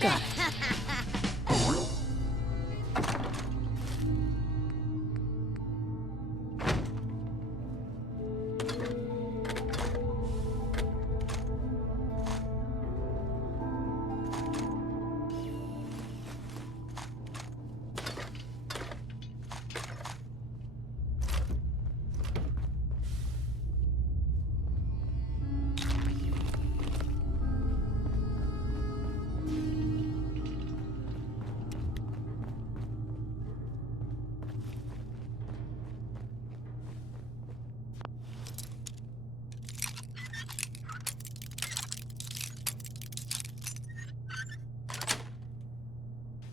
Got it.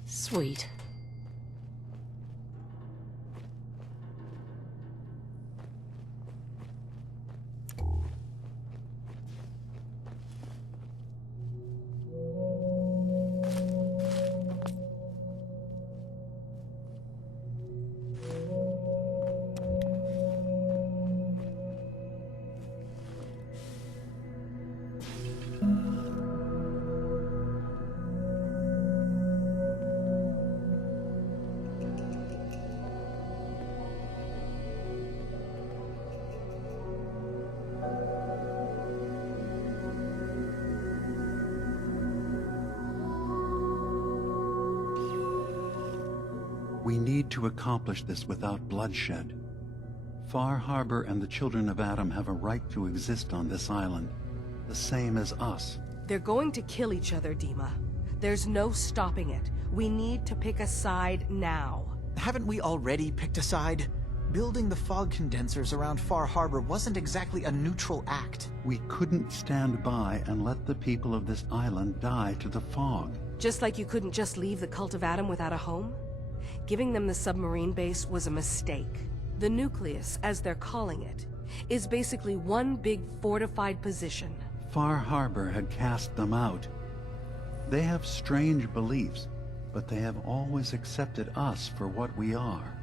Sweet. We need to accomplish this without bloodshed. Far Harbor and the children of Adam have a right to exist on this island, the same as us. They're going to kill each other, Dima. There's no stopping it. We need to pick a side now. Haven't we already picked a side? Building the fog condensers around Far Harbor wasn't exactly a neutral act. We couldn't stand by and let the people of this island die to the fog. Just like you couldn't just leave the Cult of Adam without a home? Giving them the submarine base was a mistake. The nucleus, as they're calling it, is basically one big fortified position. Far Harbor had cast them out. They have strange beliefs, but they have always accepted us for what we are.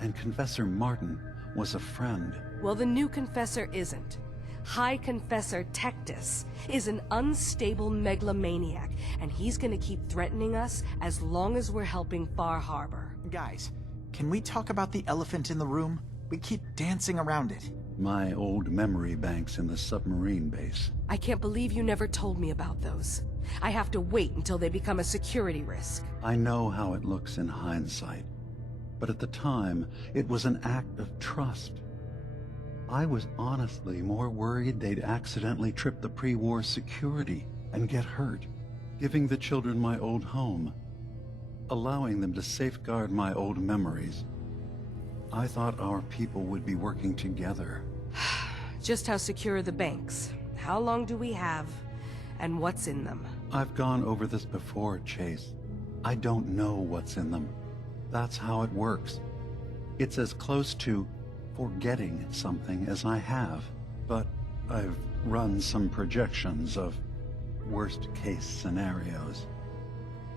And Confessor Martin was a friend. Well, the new Confessor isn't. High Confessor Tectus is an unstable megalomaniac, and he's gonna keep threatening us as long as we're helping Far Harbor. Guys, can we talk about the elephant in the room? We keep dancing around it. My old memory banks in the submarine base. I can't believe you never told me about those. I have to wait until they become a security risk. I know how it looks in hindsight, but at the time, it was an act of trust. I was honestly more worried they'd accidentally trip the pre-war security and get hurt, giving the children my old home, allowing them to safeguard my old memories. I thought our people would be working together. Just how secure are the banks? How long do we have? And what's in them? I've gone over this before, Chase. I don't know what's in them. That's how it works. It's as close to forgetting something as I have, but I've run some projections of worst-case scenarios.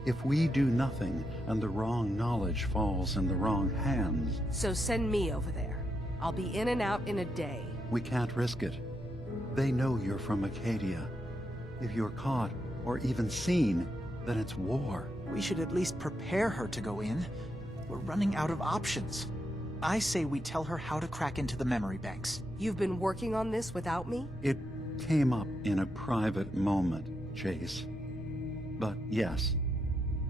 If we do nothing and the wrong knowledge falls in the wrong hands... So send me over there. I'll be in and out in a day. We can't risk it. They know you're from Acadia. If you're caught, or even seen, then it's war. We should at least prepare her to go in. We're running out of options. I say we tell her how to crack into the memory banks. You've been working on this without me? It came up in a private moment, Chase. But yes,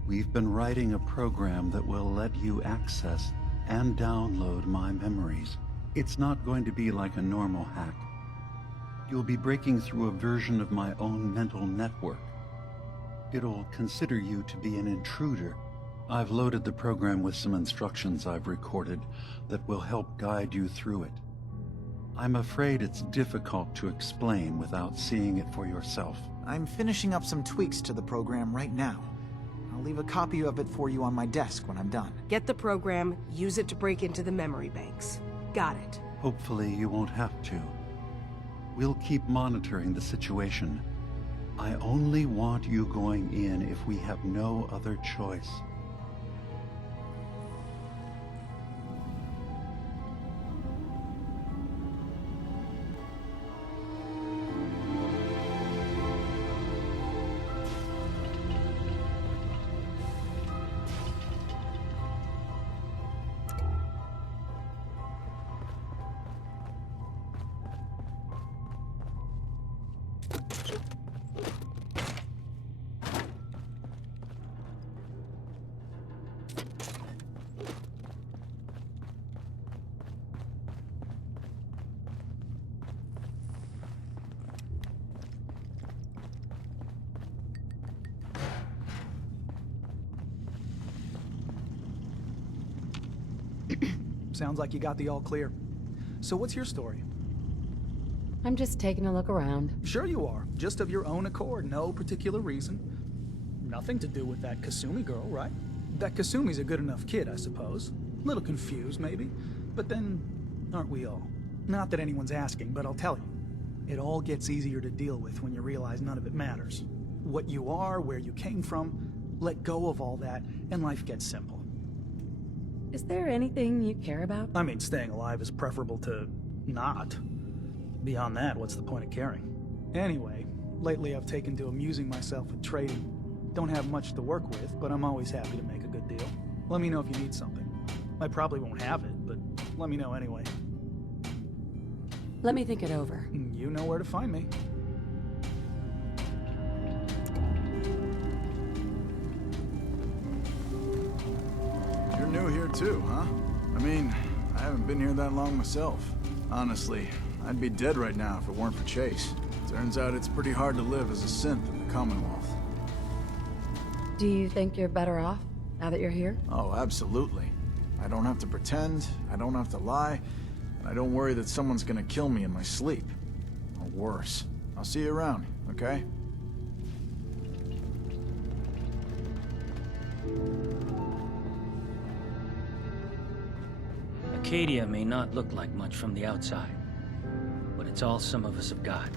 we've been writing a program that will let you access and download my memories. It's not going to be like a normal hack. You'll be breaking through a version of my own mental network. It'll consider you to be an intruder. I've loaded the program with some instructions I've recorded that will help guide you through it. I'm afraid it's difficult to explain without seeing it for yourself. I'm finishing up some tweaks to the program right now. I'll leave a copy of it for you on my desk when I'm done. Get the program, use it to break into the memory banks. Got it. Hopefully you won't have to. We'll keep monitoring the situation. I only want you going in if we have no other choice. Sounds like you got the all clear. So what's your story? I'm just taking a look around. Sure you are. Just of your own accord, no particular reason. Nothing to do with that Kasumi girl, right? That Kasumi's a good enough kid, I suppose. Little confused, maybe. But then, aren't we all? Not that anyone's asking, but I'll tell you. It all gets easier to deal with when you realize none of it matters. What you are, where you came from, let go of all that, and life gets simple. Is there anything you care about? I mean, staying alive is preferable to not. Beyond that, what's the point of caring? Anyway, lately I've taken to amusing myself with trading. Don't have much to work with, but I'm always happy to make a good deal. Let me know if you need something. I probably won't have it, but let me know anyway. Let me think it over. You know where to find me. You're new here too, huh? I mean, I haven't been here that long myself. Honestly, I'd be dead right now if it weren't for Chase. Turns out it's pretty hard to live as a synth in the Commonwealth. Do you think you're better off now that you're here? Oh, absolutely. I don't have to pretend, I don't have to lie, and I don't worry that someone's gonna kill me in my sleep. Or worse. I'll see you around, okay? Acadia may not look like much from the outside, but it's all some of us have got.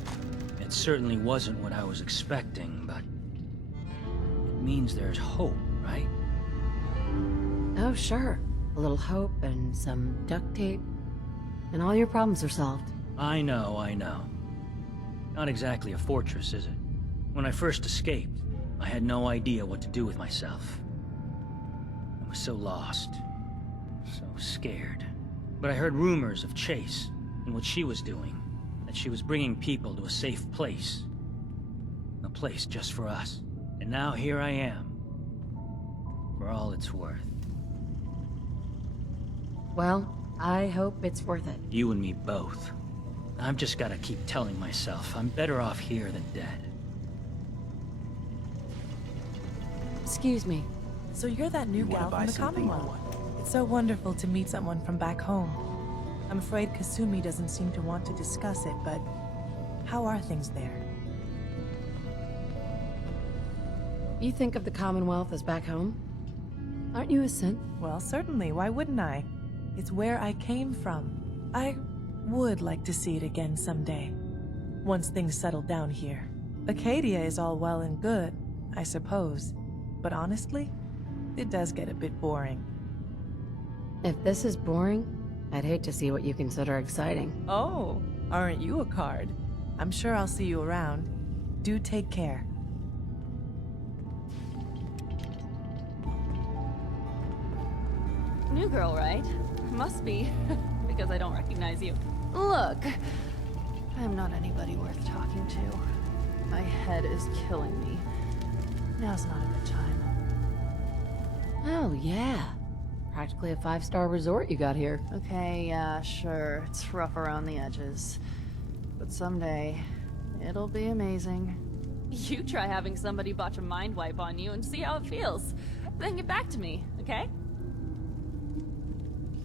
It certainly wasn't what I was expecting, but it means there's hope, right? Oh, sure. A little hope and some duct tape, and all your problems are solved. I know, I know. Not exactly a fortress, is it? When I first escaped, I had no idea what to do with myself. I was so lost, so scared. But I heard rumors of Chase and what she was doing, that she was bringing people to a safe place. A place just for us. And now here I am, for all it's worth. Well, I hope it's worth it. You and me both. I've just gotta keep telling myself I'm better off here than dead. Excuse me. So you're that new gal from the Commonwealth. It's so wonderful to meet someone from back home. I'm afraid Kasumi doesn't seem to want to discuss it, but how are things there? You think of the Commonwealth as back home? Aren't you a synth? Well, certainly. Why wouldn't I? It's where I came from. I would like to see it again someday, once things settle down here. Acadia is all well and good, I suppose, but honestly, it does get a bit boring. If this is boring, I'd hate to see what you consider exciting. Oh, aren't you a card? I'm sure I'll see you around. Do take care. New girl, right? Must be, because I don't recognize you. Look, I'm not anybody worth talking to. My head is killing me. Now's not a good time. Oh, yeah. Practically a 5-star resort you got here. Okay, yeah, sure. It's rough around the edges. But someday, it'll be amazing. You try having somebody botch a mind wipe on you and see how it feels. Then get back to me, okay?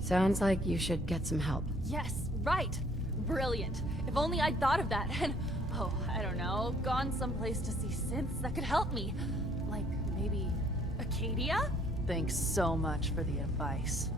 Sounds like you should get some help. Yes, right. Brilliant. If only I'd thought of that and, oh, I don't know, gone someplace to see synths that could help me. Like, maybe Acadia? Thanks so much for the advice.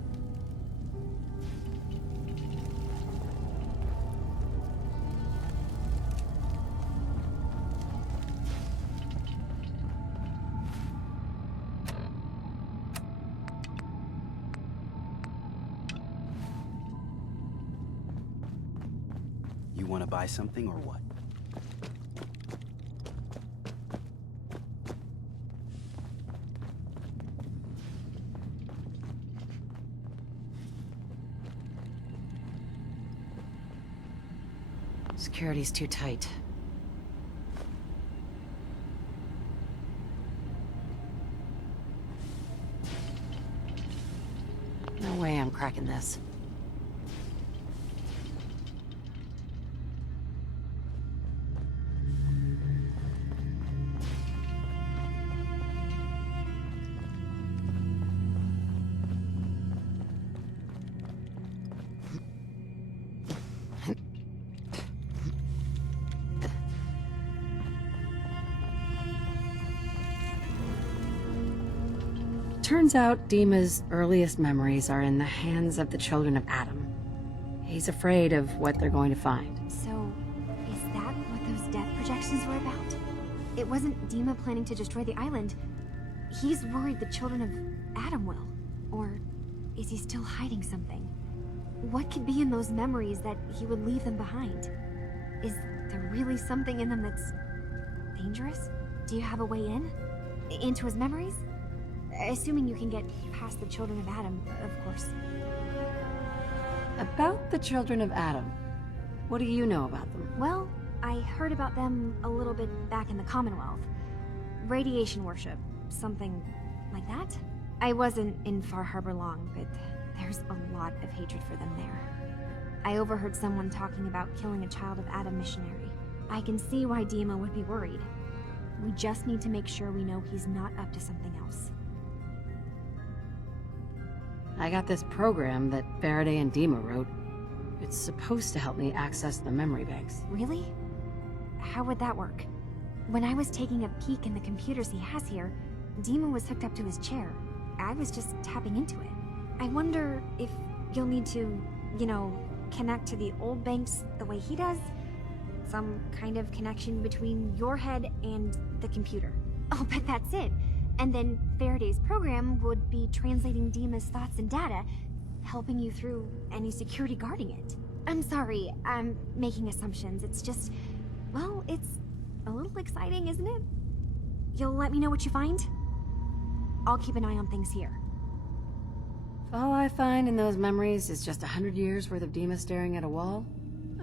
You want to buy something or what? Security's too tight. No way I'm cracking this. Turns out Dima's earliest memories are in the hands of the children of Adam. He's afraid of what they're going to find. So, is that what those death projections were about? It wasn't Dima planning to destroy the island. He's worried the children of Adam will. Or is he still hiding something? What could be in those memories that he would leave them behind? Is there really something in them that's dangerous? Do you have a way in? Into his memories? Assuming you can get past the children of Adam, of course. About the children of Adam, what do you know about them? Well, I heard about them a little bit back in the Commonwealth. Radiation worship, something like that. I wasn't in Far Harbor long, but there's a lot of hatred for them there. I overheard someone talking about killing a child of Adam missionary. I can see why Dima would be worried. We just need to make sure we know he's not up to something else. I got this program that Faraday and Dima wrote. It's supposed to help me access the memory banks. Really? How would that work? When I was taking a peek in the computers he has here, Dima was hooked up to his chair. I was just tapping into it. I wonder if you'll need to, you know, connect to the old banks the way he does? Some kind of connection between your head and the computer. Oh, but that's it. And then Faraday's program would be translating Dima's thoughts and data, helping you through any security guarding it. I'm sorry, I'm making assumptions. It's just, well, it's a little exciting, isn't it? You'll let me know what you find? I'll keep an eye on things here. If all I find in those memories is just 100 years worth of Dima staring at a wall,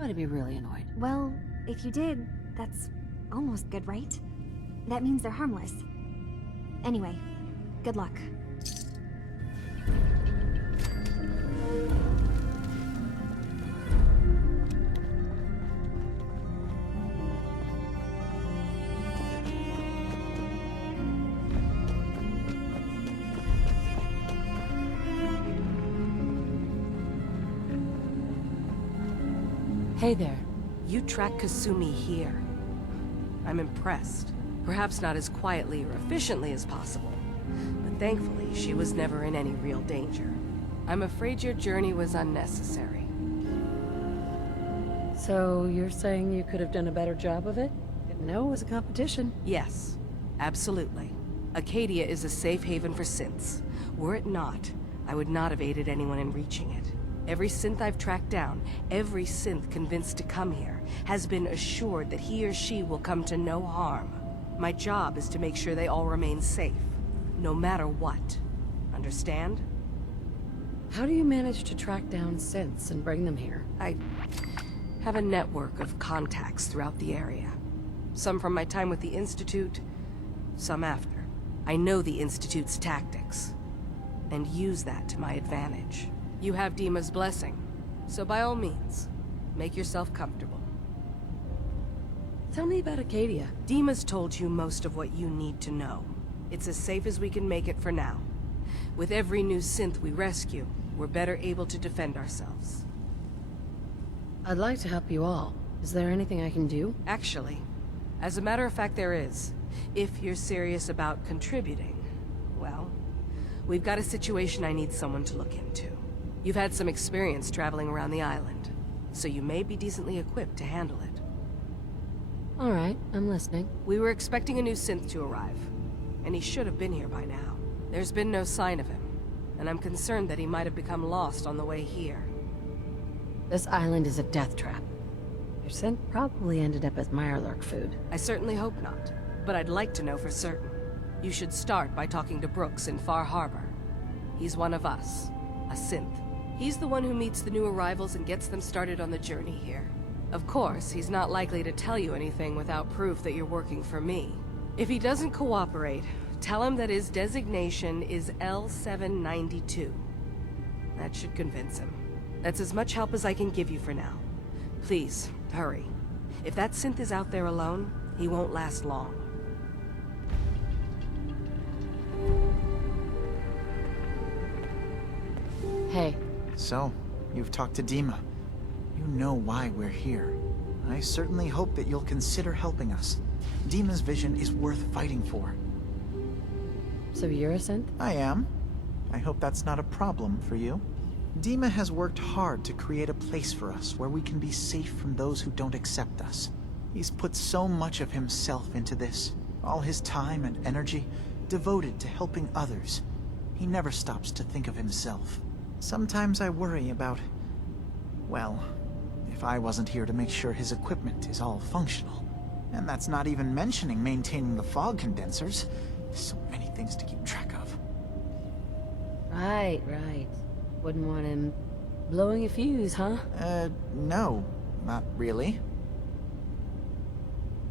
I'd be really annoyed. Well, if you did, that's almost good, right? That means they're harmless. Anyway, good luck. Hey there. You track Kasumi here. I'm impressed. Perhaps not as quietly or efficiently as possible, but thankfully she was never in any real danger. I'm afraid your journey was unnecessary. So you're saying you could have done a better job of it? Didn't know it was a competition. Yes, absolutely. Acadia is a safe haven for synths. Were it not, I would not have aided anyone in reaching it. Every synth I've tracked down, every synth convinced to come here, has been assured that he or she will come to no harm. My job is to make sure they all remain safe, no matter what. Understand? How do you manage to track down synths and bring them here? I have a network of contacts throughout the area. Some from my time with the Institute, some after. I know the Institute's tactics, and use that to my advantage. You have Dima's blessing, so by all means, make yourself comfortable. Tell me about Acadia. Dima's told you most of what you need to know. It's as safe as we can make it for now. With every new synth we rescue, we're better able to defend ourselves. I'd like to help you all. Is there anything I can do? Actually, as a matter of fact there is. If you're serious about contributing, well, we've got a situation I need someone to look into. You've had some experience traveling around the island, so you may be decently equipped to handle it. All right, I'm listening. We were expecting a new synth to arrive, and he should have been here by now. There's been no sign of him, and I'm concerned that he might have become lost on the way here. This island is a death trap. Your synth probably ended up as Mirelurk food. I certainly hope not, but I'd like to know for certain. You should start by talking to Brooks in Far Harbor. He's one of us, a synth. He's the one who meets the new arrivals and gets them started on the journey here. Of course, he's not likely to tell you anything without proof that you're working for me. If he doesn't cooperate, tell him that his designation is L792. That should convince him. That's as much help as I can give you for now. Please, hurry. If that synth is out there alone, he won't last long. Hey. So, you've talked to Dima. You know why we're here. I certainly hope that you'll consider helping us. Dima's vision is worth fighting for. So you're a synth? I am. I hope that's not a problem for you. Dima has worked hard to create a place for us where we can be safe from those who don't accept us. He's put so much of himself into this, all his time and energy devoted to helping others. He never stops to think of himself. Sometimes I worry about, well, if I wasn't here to make sure his equipment is all functional. And that's not even mentioning maintaining the fog condensers. So many things to keep track of. Right. Wouldn't want him blowing a fuse, huh? No, not really.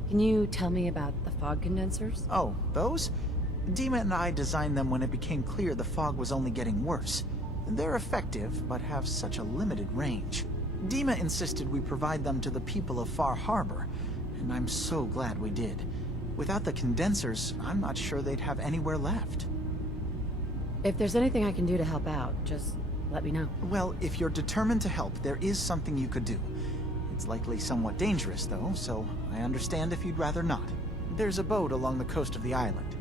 Can you tell me about the fog condensers? Oh, those? Dima and I designed them when it became clear the fog was only getting worse. They're effective, but have such a limited range. Dima insisted we provide them to the people of Far Harbor, and I'm so glad we did. Without the condensers, I'm not sure they'd have anywhere left. If there's anything I can do to help out, just let me know. Well, if you're determined to help, there is something you could do. It's likely somewhat dangerous, though, so I understand if you'd rather not. There's a boat along the coast of the island.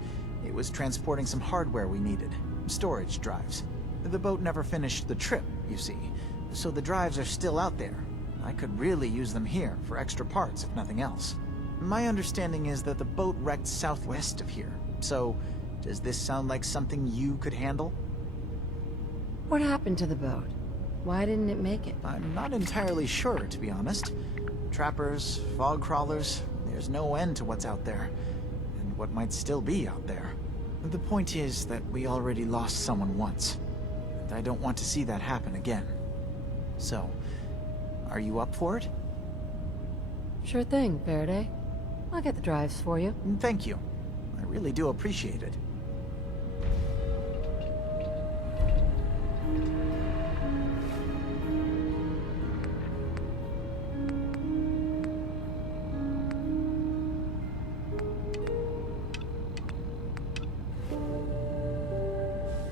It was transporting some hardware we needed. Storage drives. The boat never finished the trip, you see, so the drives are still out there. I could really use them here for extra parts, if nothing else. My understanding is that the boat wrecked southwest of here, so does this sound like something you could handle? What happened to the boat? Why didn't it make it? I'm not entirely sure, to be honest. Trappers, fog crawlers, there's no end to what's out there, and what might still be out there. The point is that we already lost someone once, and I don't want to see that happen again. So, are you up for it? Sure thing, Faraday. I'll get the drives for you. Thank you. I really do appreciate it.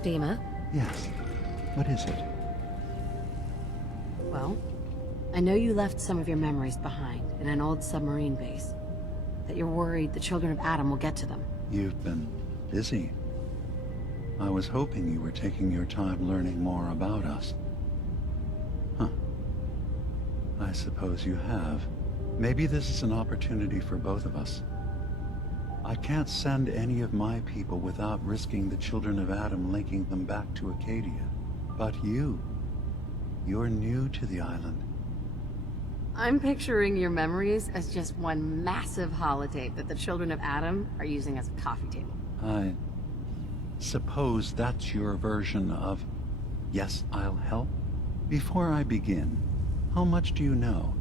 Dima? Yes. What is it? Well, I know you left some of your memories behind in an old submarine base. That you're worried the children of Adam will get to them. You've been busy. I was hoping you were taking your time learning more about us. Huh. I suppose you have. Maybe this is an opportunity for both of us. I can't send any of my people without risking the children of Adam linking them back to Acadia. But you're new to the island. I'm picturing your memories as just one massive holotape that the children of Adam are using as a coffee table. I suppose that's your version of, yes, I'll help? Before I begin, how much do you know?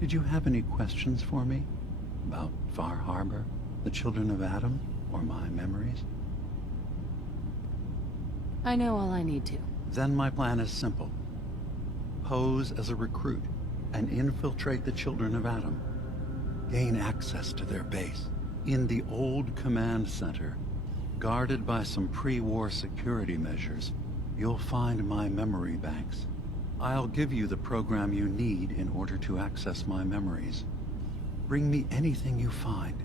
Did you have any questions for me? About Far Harbor, the children of Adam, or my memories? I know all I need to. Then my plan is simple. Pose as a recruit and infiltrate the children of Adam. Gain access to their base in the old command center. Guarded by some pre-war security measures, you'll find my memory banks. I'll give you the program you need in order to access my memories. Bring me anything you find.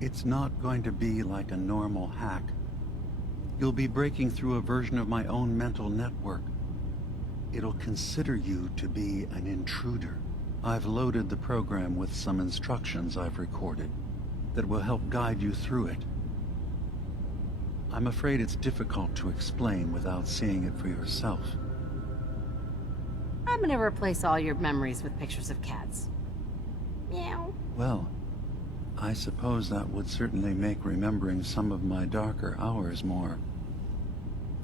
It's not going to be like a normal hack. You'll be breaking through a version of my own mental network. It'll consider you to be an intruder. I've loaded the program with some instructions I've recorded that will help guide you through it. I'm afraid it's difficult to explain without seeing it for yourself. I'm gonna replace all your memories with pictures of cats. Meow. Well, I suppose that would certainly make remembering some of my darker hours more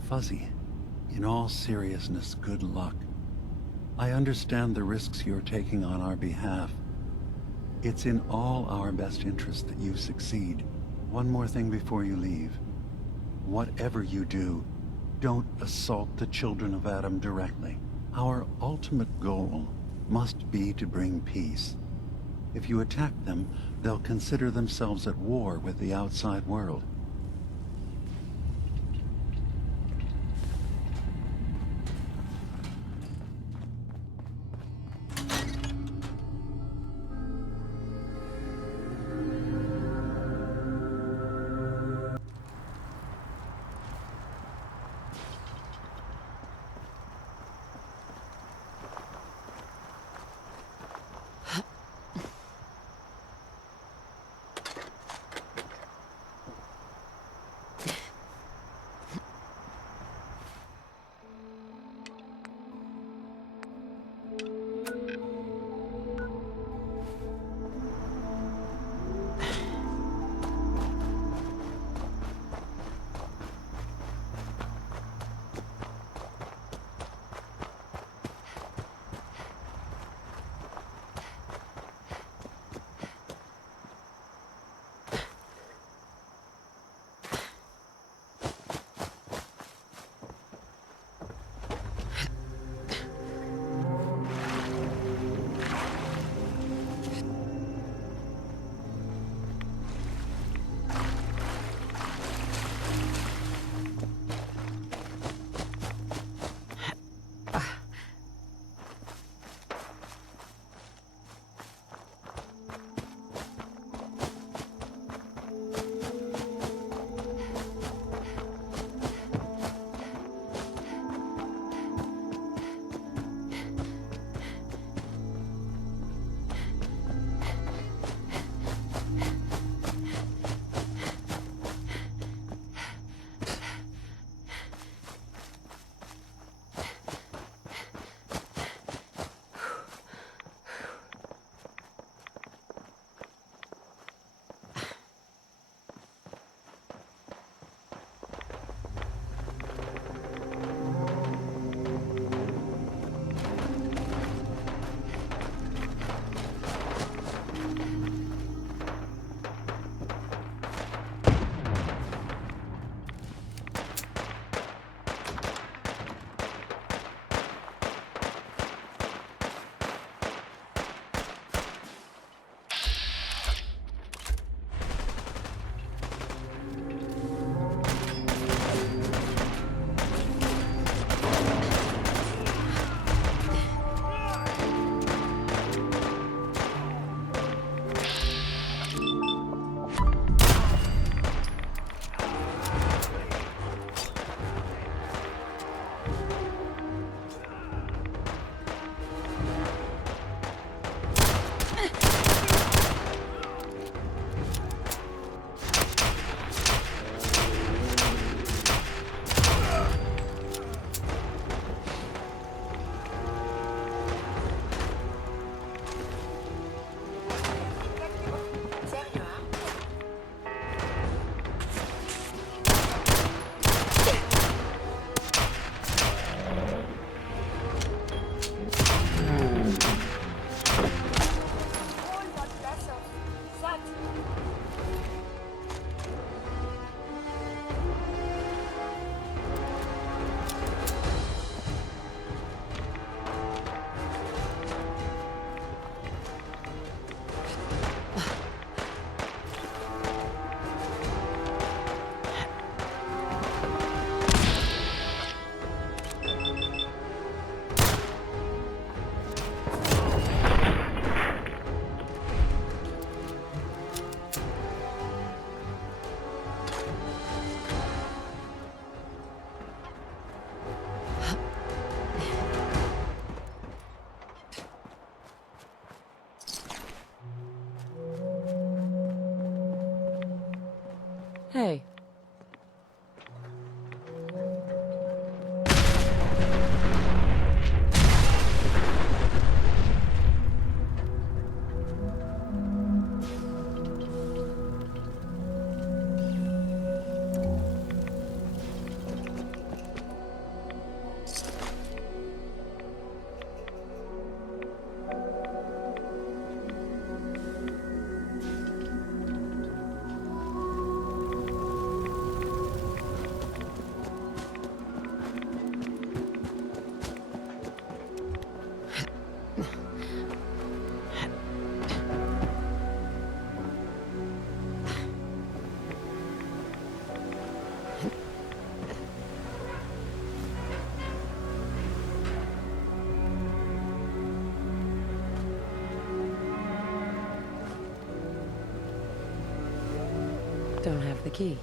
fuzzy. In all seriousness, good luck. I understand the risks you're taking on our behalf. It's in all our best interest that you succeed. One more thing before you leave. Whatever you do, don't assault the children of Adam directly. Our ultimate goal must be to bring peace. If you attack them, they'll consider themselves at war with the outside world. the key.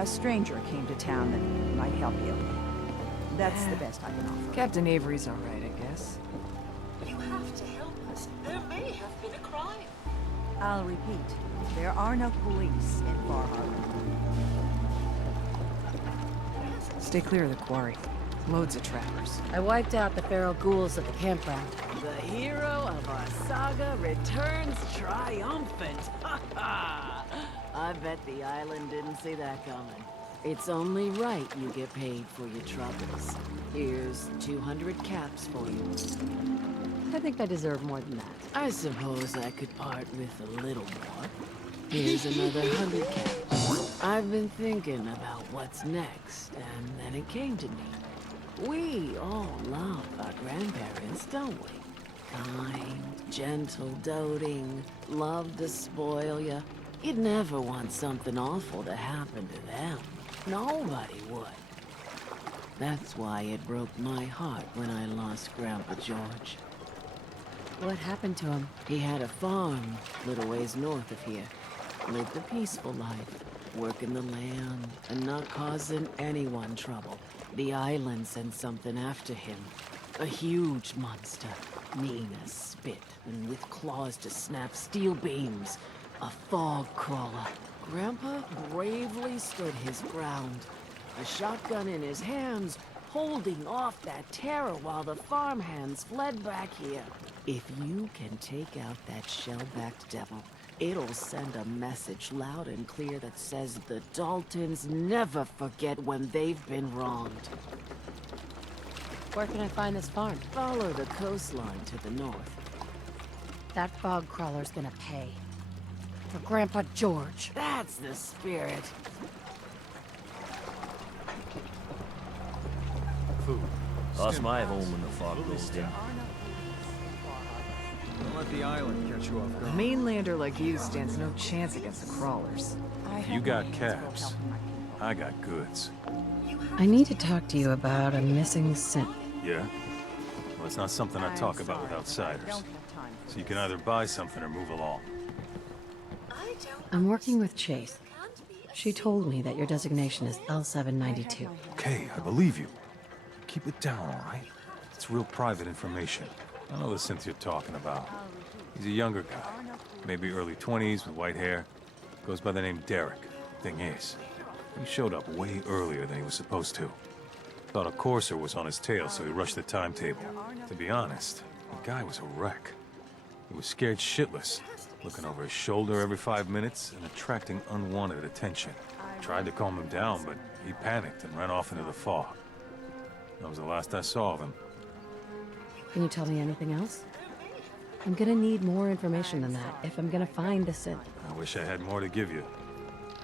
A stranger came to town that might help you. That's the best I can offer. Captain Avery's all right, I guess. You have to help us. There may have been a crime. I'll repeat. There are no police in Far Harbor. Stay clear of the quarry. Loads of trappers. I wiped out the feral ghouls at the campground. The hero of our saga returns triumphant. Ha ha! I bet the island didn't see that coming. It's only right you get paid for your troubles. Here's 200 caps for you. I think I deserve more than that. I suppose I could part with a little more. Here's another 100 caps. I've been thinking about what's next, and then it came to me. We all love our grandparents, don't we? Kind, gentle, doting, love to spoil ya. You'd never want something awful to happen to them. Nobody would. That's why it broke my heart when I lost Grandpa George. What happened to him? He had a farm, little ways north of here. Lived a peaceful life, working the land and not causing anyone trouble. The island sent something after him. A huge monster, mean as spit, and with claws to snap steel beams. A fog crawler. Grandpa bravely stood his ground. A shotgun in his hands, holding off that terror while the farmhands fled back here. If you can take out that shell-backed devil, it'll send a message loud and clear that says the Daltons never forget when they've been wronged. Where can I find this farm? Follow the coastline to the north. That fog crawler's gonna pay. For Grandpa George. That's the spirit. Food. Lost my home when the fog rolled in. Don't let the island catch you off A guard. mainlander like you stands no chance against the crawlers. You got caps. I got goods. I need to talk to you about a missing synth. Yeah? Well, it's not something I talk about with outsiders. So you can either buy something or move along. I'm working with Chase. She told me that your designation is L792. Okay, I believe you. Keep it down, all right? It's real private information. I know the synth you're talking about. He's a younger guy. Maybe early 20s with white hair. Goes by the name Derek. Thing is, he showed up way earlier than he was supposed to. Thought a courser was on his tail, so he rushed the timetable. To be honest, the guy was a wreck. He was scared shitless, looking over his shoulder every 5 minutes and attracting unwanted attention. Tried to calm him down, but he panicked and ran off into the fog. That was the last I saw of him. Can you tell me anything else? I'm gonna need more information than that if I'm gonna find the synth. I wish I had more to give you.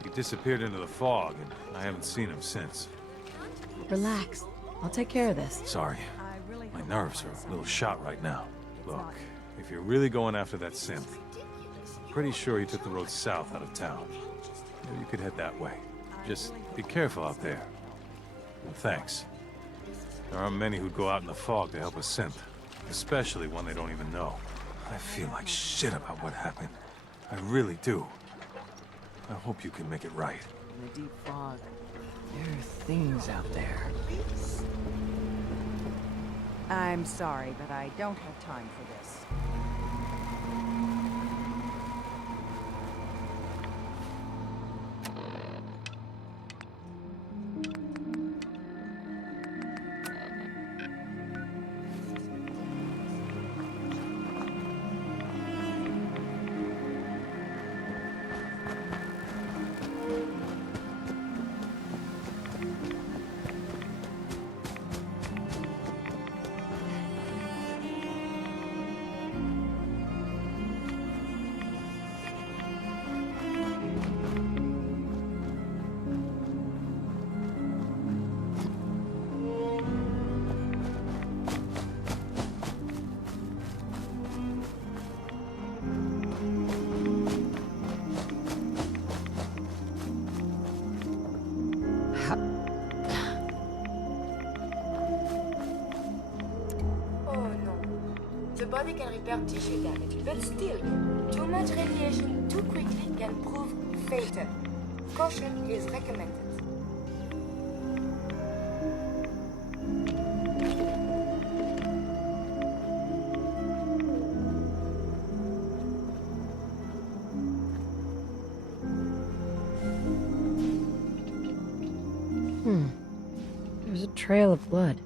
He disappeared into the fog, and I haven't seen him since. Relax. I'll take care of this. Sorry. My nerves are a little shot right now. Look, if you're really going after that synth, pretty sure he took the road south out of town. Maybe you could head that way. Just be careful out there. And thanks. There aren't many who'd go out in the fog to help a synth, especially one they don't even know. I feel like shit about what happened. I really do. I hope you can make it right. In the deep fog, there are things out there. I'm sorry, but I don't have time for this. The body can repair tissue damage, but still, too much radiation too quickly can prove fatal. Caution is recommended. There's a trail of blood.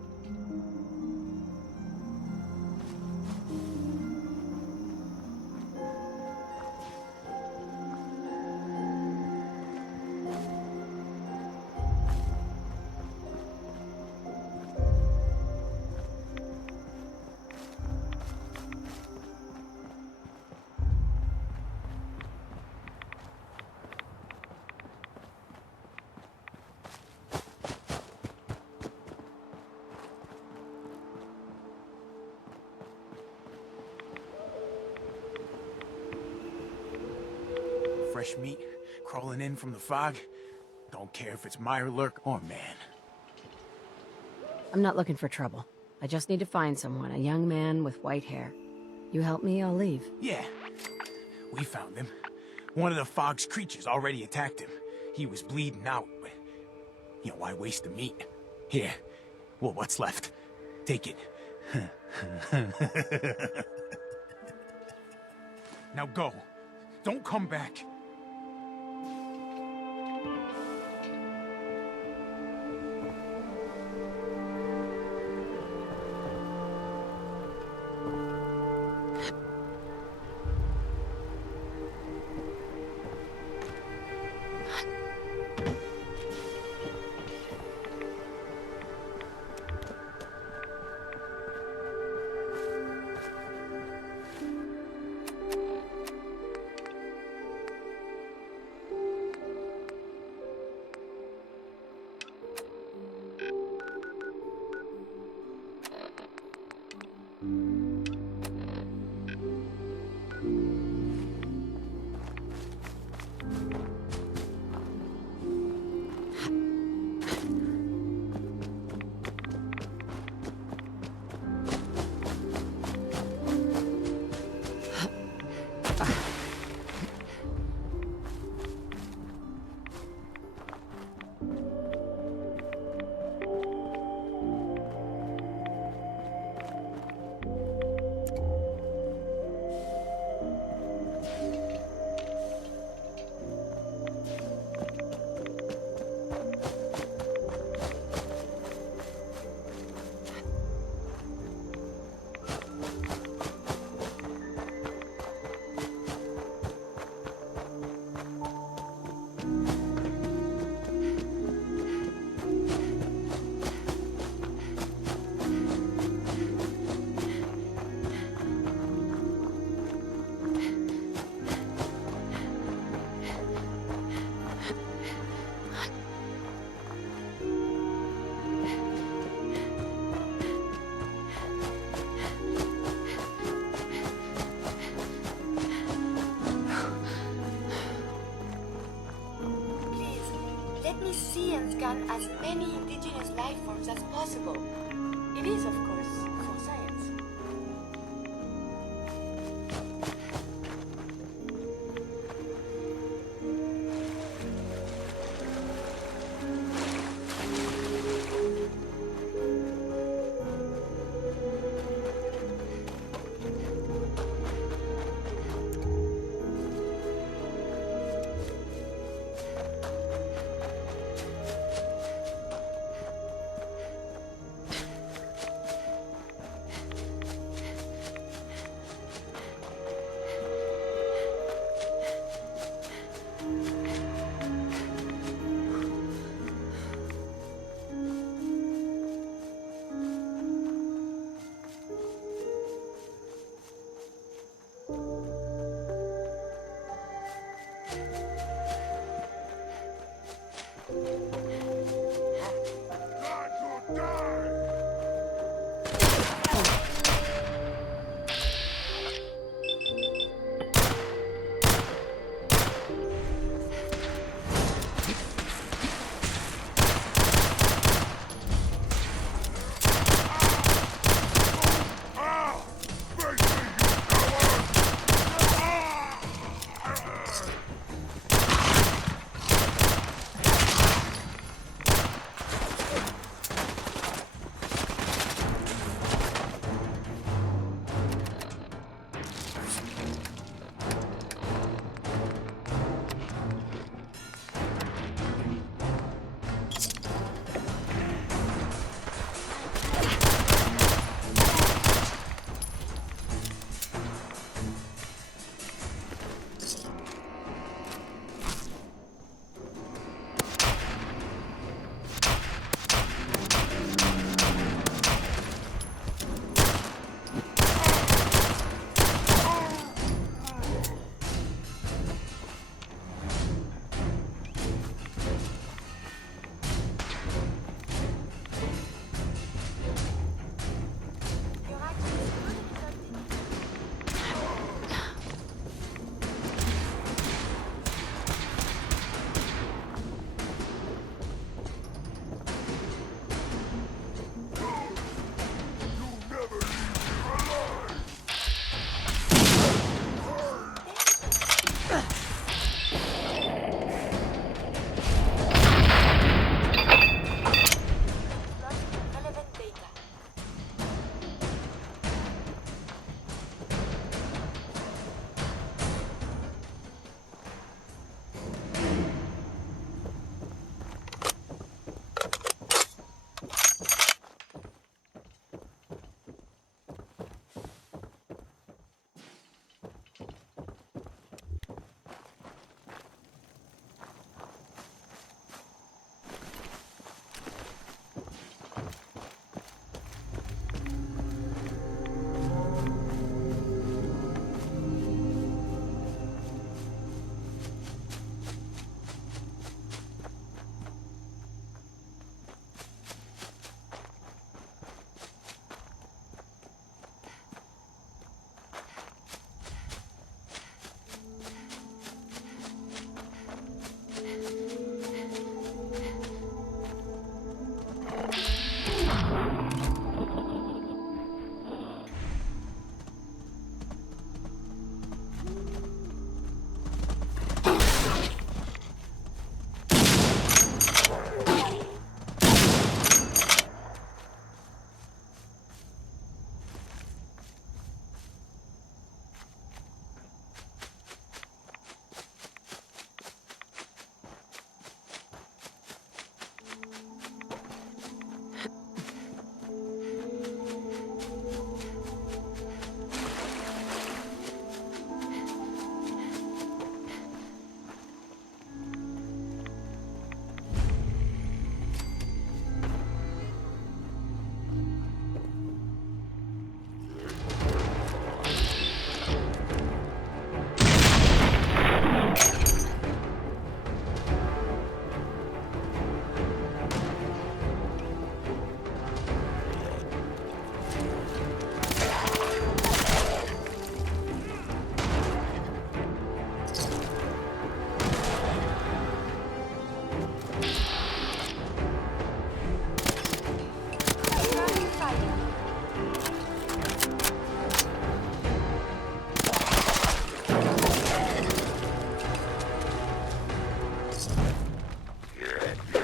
Fresh meat crawling in from the fog. Don't care if it's Mirelurk or man. I'm not looking for trouble. I just need to find someone, a young man with white hair. You help me, I'll leave. Yeah, we found him. One of the fog's creatures already attacked him. He was bleeding out, but... You know, why waste the meat? Here, well, what's left? Take it. Now go. Don't come back. Let me see and scan as many indigenous life forms as possible. It is, of course, for science.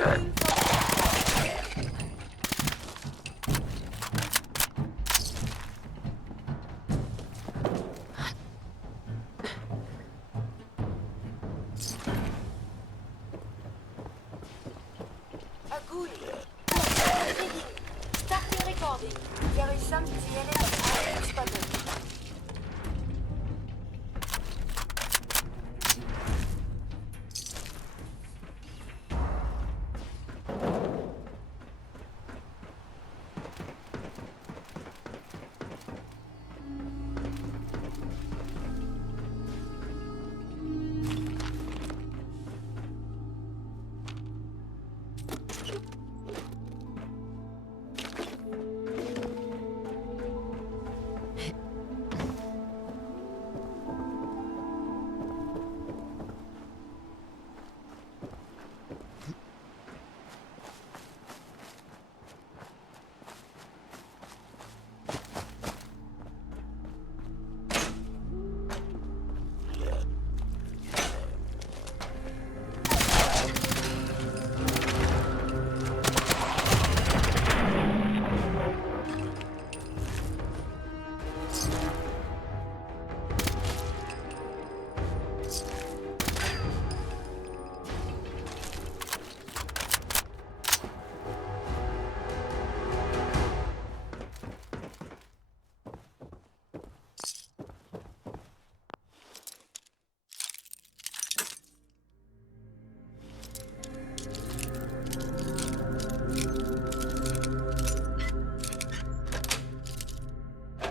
Starting recording. There is some DNA spotted.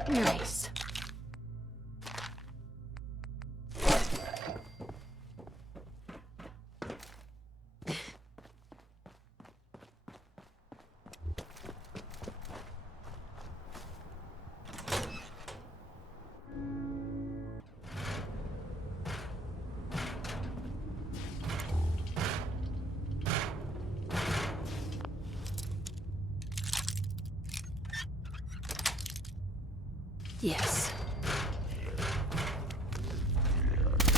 Nice. Yes.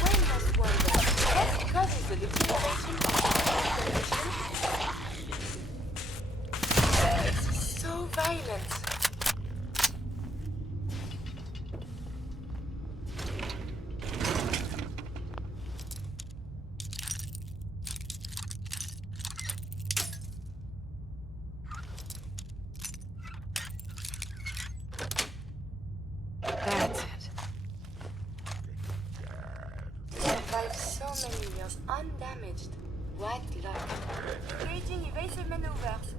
One must wonder what causes the deterioration of the It's so violent. That's it. Survived so many years undamaged. What luck. Creating evasive maneuvers.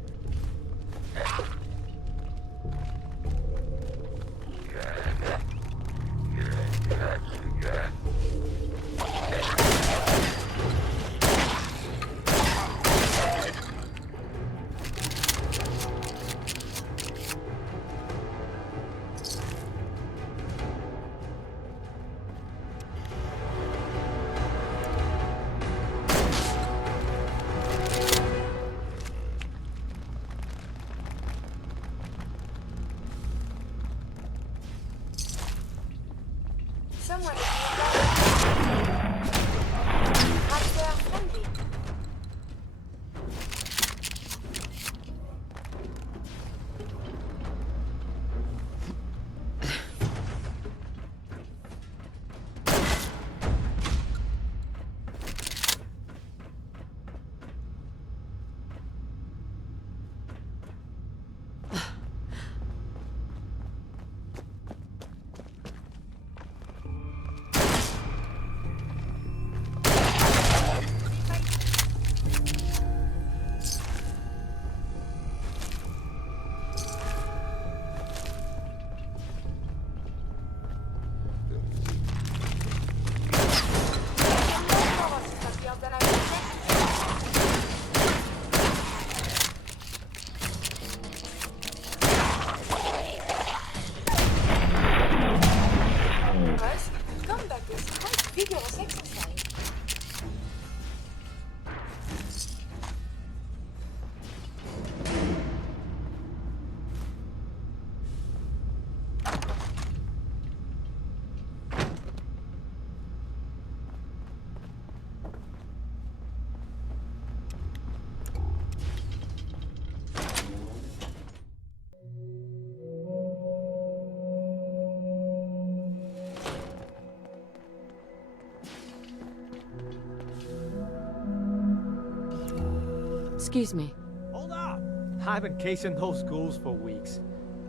Excuse me. Hold up! I've been casing those ghouls for weeks,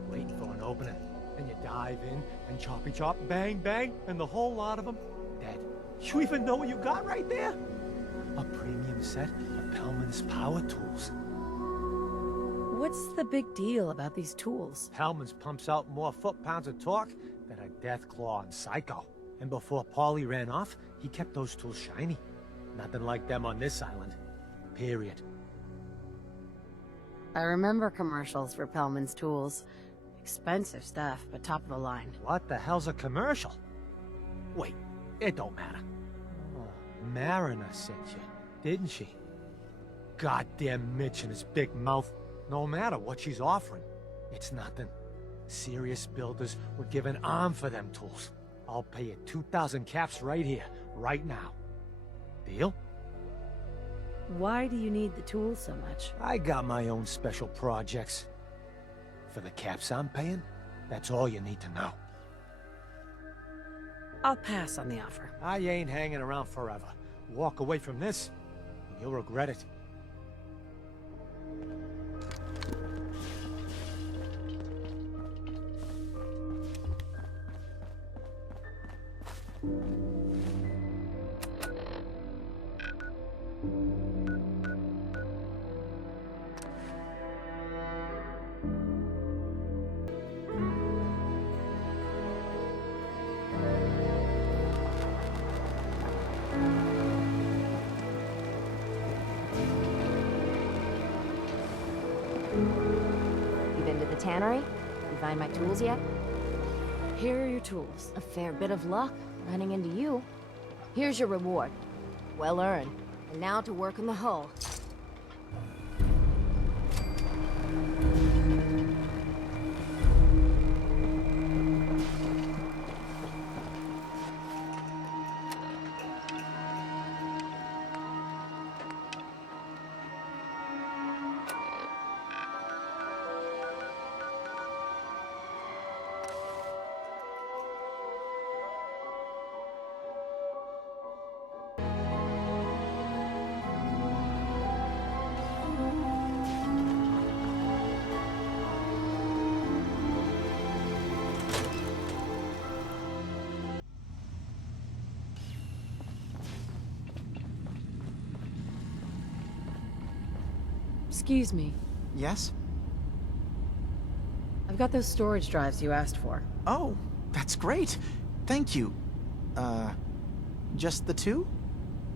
waiting for an opening. And you dive in, and choppy chop, bang bang, and the whole lot of them dead. You even know what you got right there? A premium set of Pellman's power tools. What's the big deal about these tools? Pellman's pumps out more foot-pounds of torque than a Deathclaw and Psycho. And before Paulie ran off, he kept those tools shiny. Nothing like them on this island. Period. I remember commercials for Pellman's tools. Expensive stuff, but top of the line. What the hell's a commercial? Wait, it don't matter. Oh, Mariner sent you, didn't she? Goddamn Mitch and his big mouth. No matter what she's offering, it's nothing. Serious builders would give an arm for them tools. I'll pay you 2,000 caps right here, right now. Deal? Why do you need the tools so much? I got my own special projects. For the caps I'm paying, that's all you need to know. I'll pass on the offer. I ain't hanging around forever. Walk away from this, and you'll regret it. You been to the tannery? You find my tools yet? Here are your tools. A fair bit of luck running into you. Here's your reward. Well earned. And now to work on the hull. Excuse me. Yes? I've got those storage drives you asked for. Oh, that's great. Thank you. Just the two?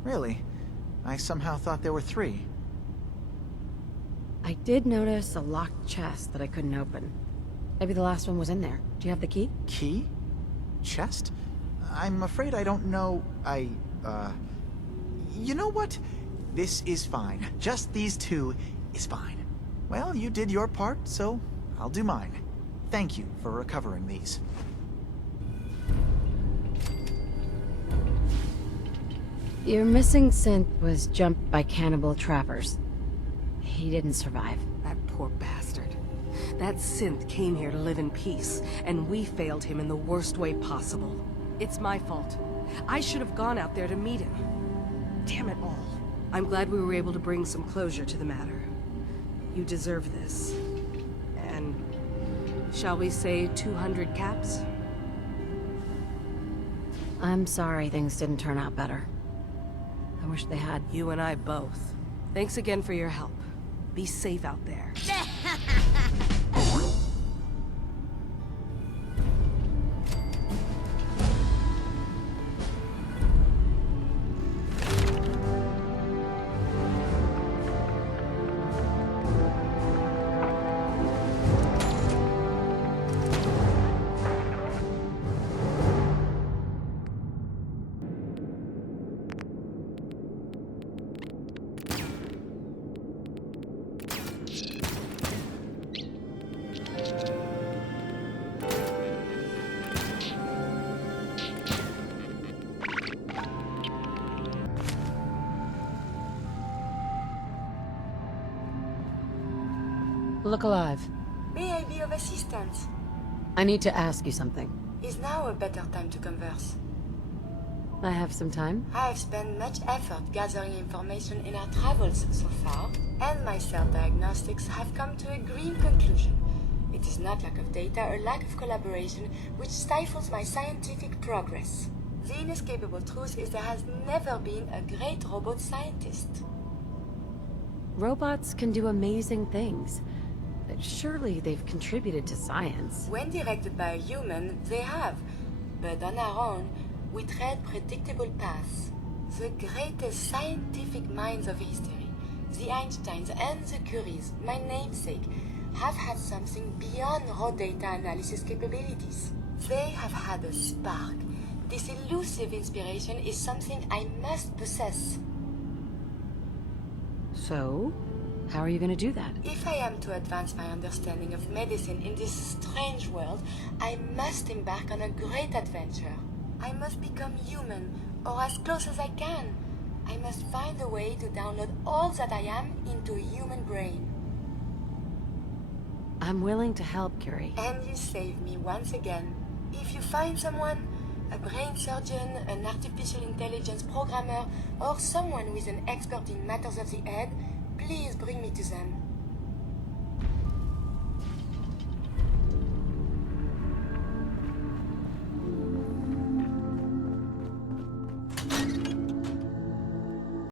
Really? I somehow thought there were 3. I did notice a locked chest that I couldn't open. Maybe the last one was in there. Do you have the key? Key? Chest? I'm afraid I don't know. You know what? This is fine. Just these 2 is fine. Well, you did your part, so I'll do mine. Thank you for recovering these. Your missing synth was jumped by cannibal trappers. He didn't survive. That poor bastard. That synth came here to live in peace, and we failed him in the worst way possible. It's my fault. I should have gone out there to meet him. Damn it all. I'm glad we were able to bring some closure to the matter. You deserve this. And shall we say 200 caps? I'm sorry things didn't turn out better. I wish they had. You and I both. Thanks again for your help. Be safe out there. Look alive. May I be of assistance? I need to ask you something. Is now a better time to converse? I have some time. I have spent much effort gathering information in our travels so far, and my self-diagnostics have come to a grim conclusion. It is not lack of data or lack of collaboration which stifles my scientific progress. The inescapable truth is there has never been a great robot scientist. Robots can do amazing things. Surely they've contributed to science. When directed by a human, they have. But on our own, we tread predictable paths. The greatest scientific minds of history, the Einsteins and the Curies, my namesake, have had something beyond raw data analysis capabilities. They have had a spark. This elusive inspiration is something I must possess. So, how are you going to do that? If I am to advance my understanding of medicine in this strange world, I must embark on a great adventure. I must become human, or as close as I can. I must find a way to download all that I am into a human brain. I'm willing to help, Curie. And you save me once again. If you find someone, a brain surgeon, an artificial intelligence programmer, or someone who is an expert in matters of the head, please bring me to them.